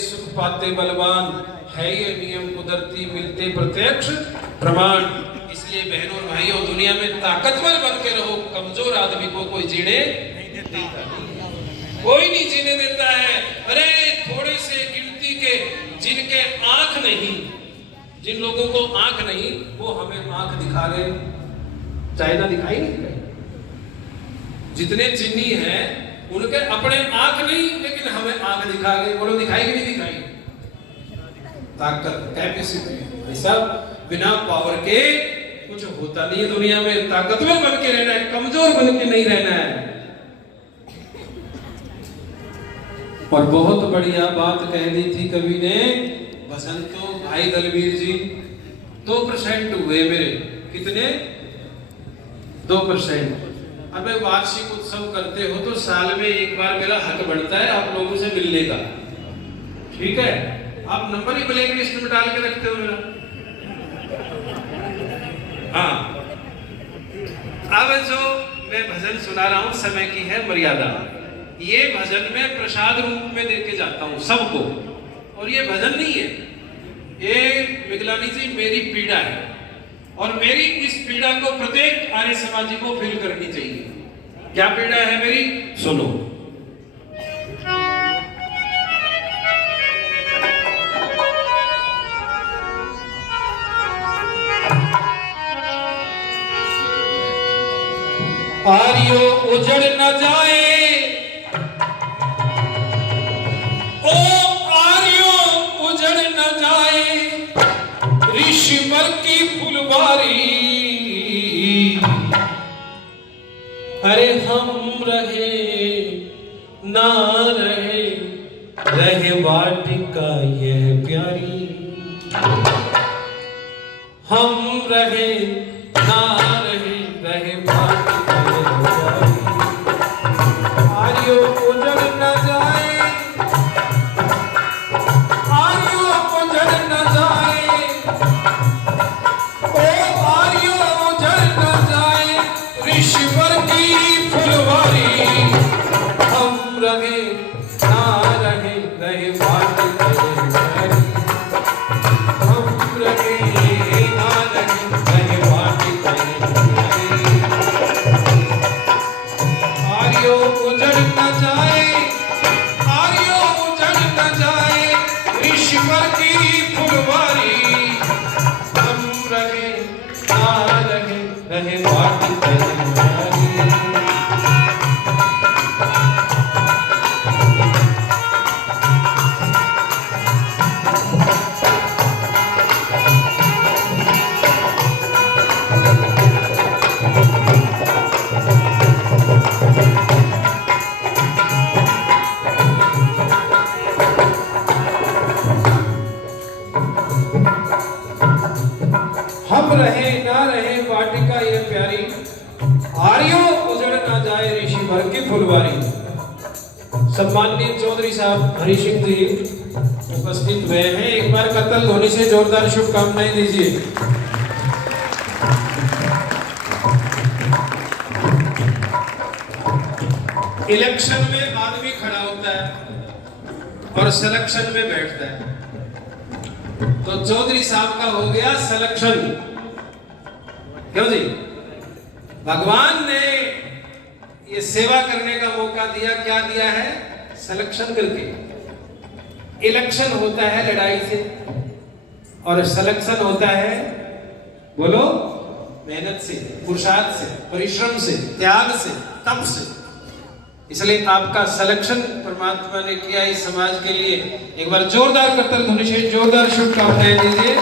सुख पाते बलवान, है ये नियम कुदरती मिलते प्रत्यक्ष प्रमाण। इसलिए बहनों और भाइयों, दुनिया में ताकतवर बन के रहो, कमजोर आदमी को कोई जीने देता नहीं, कोई नहीं जीने देता है। अरे थोड़े से गिनती के जिनके आंख नहीं, जिन लोगों को आंख नहीं, वो हमें आंख दिखा रहे, चाइना दिखाई नहीं दिखाई। जितने चिन्नी हैं उनके अपने आंख नहीं, लेकिन हमें आंख दिखा गए। बोलो दिखाई कि नहीं दिखाई? ताकत, कैपेसिटी, सब बिना पावर के कुछ होता नहीं है दुनिया में। ताकतवर बन के रहना है, कमजोर बन के नहीं रहना है। और बहुत बढ़िया बात कह दी थी कवि ने, भजन तो भाई दलवीर जी 2% हुए मेरे, कितने? 2%। अब वार्षिक उत्सव करते हो तो साल में एक बार मेरा हक बढ़ता है आप लोगों से मिलने का, ठीक है? आप नंबर ही ब्लैक लिस्ट में डाल के रखते हो मेरा। हाँ, अब जो मैं भजन सुना रहा हूं, समय की है मर्यादा। ये भजन में प्रसाद रूप में देके जाता हूं सबको, और ये भजन नहीं है, ये विगलानी जी मेरी पीड़ा है, और मेरी इस पीड़ा को प्रत्येक आर्य समाजी को फील करनी चाहिए। क्या पीड़ा है मेरी? सुनो। आर्यो उजड़ न जाए, ओ आर्यो उजड़ न जाए, ऋषिवर की फुलवारी। अरे हम रहे ना रहे, रहे वाटिका यह प्यारी। हम रहे ना रहे, रहे वाटिका यह प्यारी। आर्यो उजड़ न जाए, आर्यो उजड़ न जाए, ओ आर्यो उजड़ न जाए, ऋषिवर की फुलवारी। हम रहे ना रहे, रहे वाटिका यह प्यारी। हम रहे ना रहे, रहे वाटिका यह प्यारी। आर्यो उजड़ न जाए, आर्यो उजड़ न जाए, ऋषिवर की फुलवारी। हम रहे ना रहे, रहे वाटिका यह प्यारी। हम रहे ना रहे वाटिका यह प्यारी, आर्यो उजड़ ना जाए, ऋषिवर की फुलवारी। सम्माननीय चौधरी साहब हरि सिंह जी उपस्थित हुए हैं, एक बार कतल ध्वनि से जोरदार शुभकामनाएं दीजिए। इलेक्शन में आदमी खड़ा होता है और सिलेक्शन में बैठता है, तो चौधरी साहब का हो गया सिलेक्शन। क्यों जी? भगवान ने ये सेवा करने का मौका दिया, क्या दिया है? सिलेक्शन करके। इलेक्शन होता है लड़ाई से, और सिलेक्शन होता है, बोलो, मेहनत से, पुरुषार्थ से, परिश्रम से, त्याग से, तप से। इसलिए आपका सिलेक्शन परमात्मा ने किया इस समाज के लिए। एक बार जोरदार करतल ध्वनि से जोरदार शुभकामनाएं दीजिए।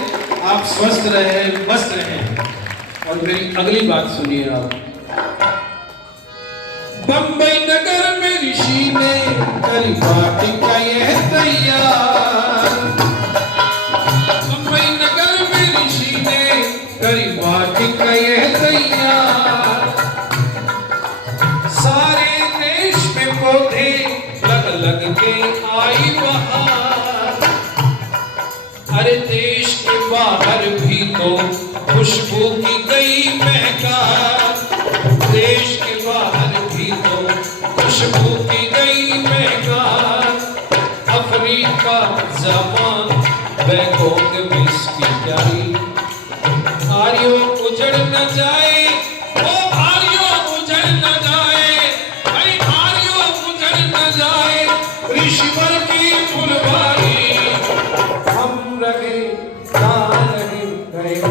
आप स्वस्थ रहे, मस्त रहे। और मेरी अगली बात सुनिए आप। बंबई नगर में ऋषि ने करी वाटिका यह तैयार। बंबई नगर में ऋषि ने करी वाटिका यह तैयार। सारे देश में पौधे लग लग के आई बहार। अरे देश के बाहर भी तो खुशबू की गई महकार। देश के बाहर भी तो खुशबू की गई महकार। अफ्रीका का जमान बैकों के विष की प्यारी। आर्यों उजड़ न जाए, ओ आर्यों उजड़ न जाए, भाई आर्यों उजड़ न जाए, ऋषिवर की फुलवारी। हम रहे ना रहे गए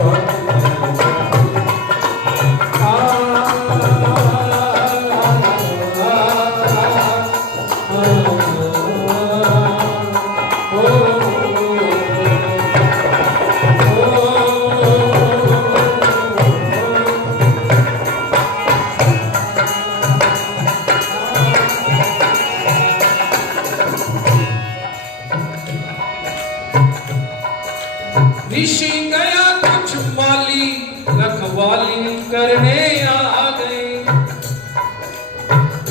ऋषि गया कुछ माली रखवाली करने आ गए।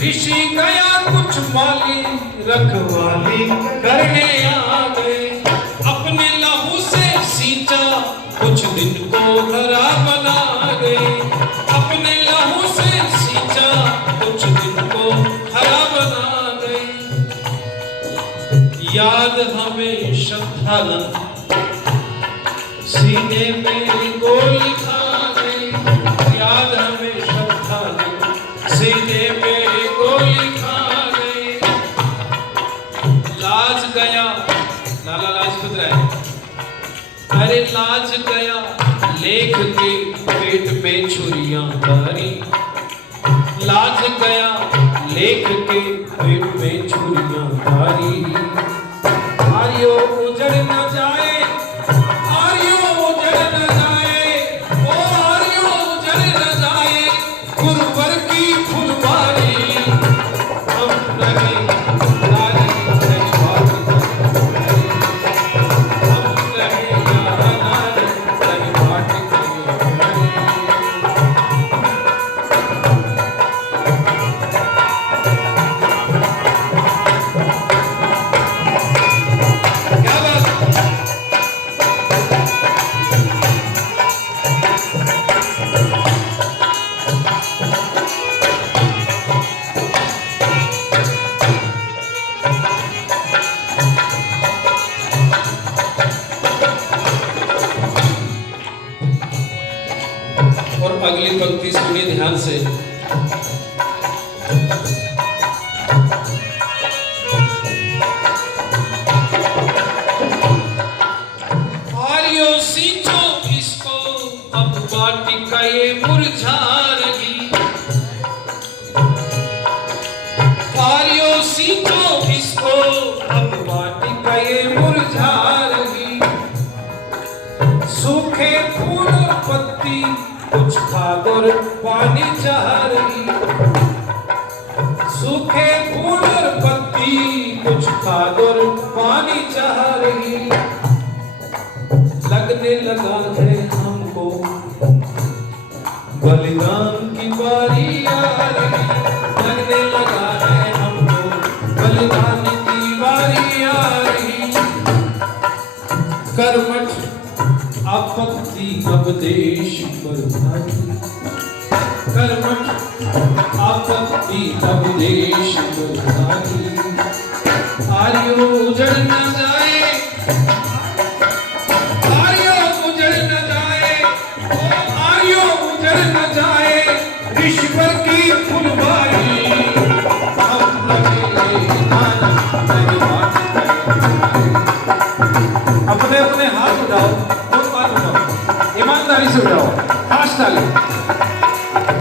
ऋषि गया कुछ माली रखवाली करने आ गए। अपने लहू से सींचा कुछ दिन को हरा बना गए। अपने लहू से सींचा कुछ दिन को हरा बना गए। याद हमें श्रद्धानंद सीने में गोली खा गई। याद हमें श्रद्धानंद सीने में गोली खा गई। लाज गया लाला लाजपत राय, अरे लाज गया लेख के पेट में छुरियां मारी। लाज गया लेख के पेट में छुरियां मारी। आर्यों उजड़ न जाए, गुरुवर की फुलवारी। हम रहे नारी नहीं बात, हम रहे नारी नहीं बात। क्या बात और अगली पंक्ति सुनिए ध्यान से। आर्यों सींचो इसको अब वाटिका ये मुरझा रही। आर्यों सींचो इसको अब वाटिका ये मुरझा रही। सूखे फूल और पत्ती कुछ खाद और पानी चाह रही। सूखे फूल और पत्ती कुछ खाद और पानी चाह रही। लगने लगा है हमको बलिदान की बारी आ रही। लगने लगा है हमको बलिदान की बारी आ रही। कर्मठ आपत्ति अब देश पर भारी। कर्मठ आपत्ति अब देश पर भारी। आर्यों उजड़ न जाए, आर्यों उजड़ न जाए, ओ आर्यों उजड़ न जाए, ऋषिवर की फुलवारी। हम लगे नाना नहीं बात। अपने अपने हाथ उठाओ, ईमानदारी से उठाओ, खास ताली,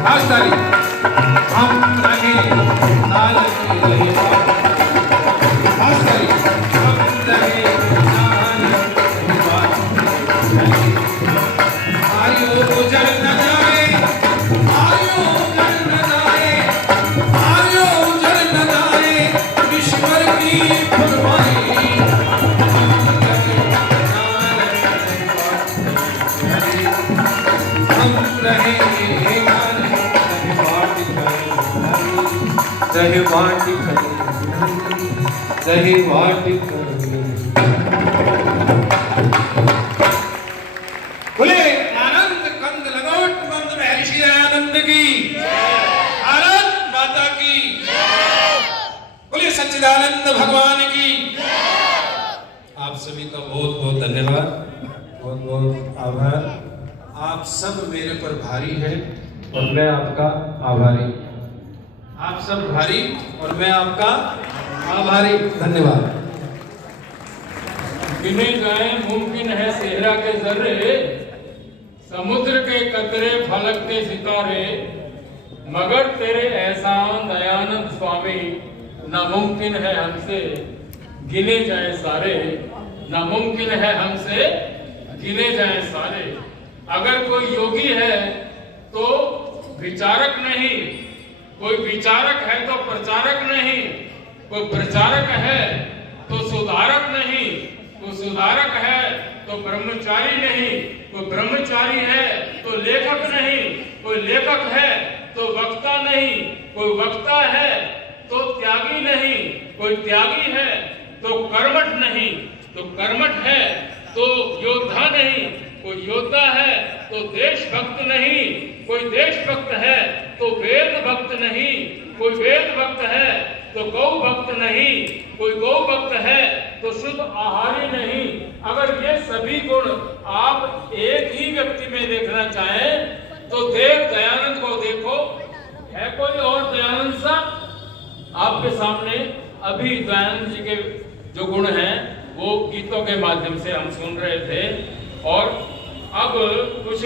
खास ताली। हम रहे ना रहे खास ताली। हम रहे ना रहे। आर्यों उजड़ न जाए, आर्यों उजड़ न जाए, आर्यों उजड़ न जाए, ऋषिवर की फुलवारी। हम रहे रहे वाटी रहे वाटी। बोले आनंद कंद लगोट बंद महर्षि आनंद की, आनंद माता की, बोले सच्चिदानंद भगवान की। सभी का बहुत बहुत धन्यवाद, बहुत बहुत आभार। आप सब मेरे पर भारी हैं और मैं आपका आभारी। आप सब भारी और मैं आपका आभारी। धन्यवाद। गिने जाए मुमकिन है सेहरा के जर्रे, समुद्र के कतरे फलक के सितारे, मगर तेरे एहसान दयानंद स्वामी नामुमकिन है हमसे गिने जाए सारे, नामुमकिन है हमसे गिने जाए सारे। अगर कोई योगी है तो विचारक नहीं, कोई विचारक है तो प्रचारक नहीं, कोई प्रचारक है तो सुधारक नहीं, कोई सुधारक है तो ब्रह्मचारी नहीं, कोई ब्रह्मचारी है तो लेखक नहीं, कोई लेखक है तो वक्ता नहीं, कोई वक्ता है तो त्यागी नहीं, कोई त्यागी है तो कर्मठ नहीं, तो कर्मठ है तो योद्धा नहीं, कोई योद्धा है तो देशभक्त नहीं, कोई देशभक्त है तो वेद भक्त नहीं, कोई वेद भक्त है तो गौ भक्त नहीं, कोई गौ भक्त है तो शुद्ध आहारी नहीं। अगर ये सभी गुण आप एक ही व्यक्ति में देखना चाहें तो देव दयानंद को देखो। है कोई और दयानंद सा आपके सामने? अभी दयानंद जी के जो गुण हैं वो गीतों के माध्यम से हम सुन रहे थे और अब कुछ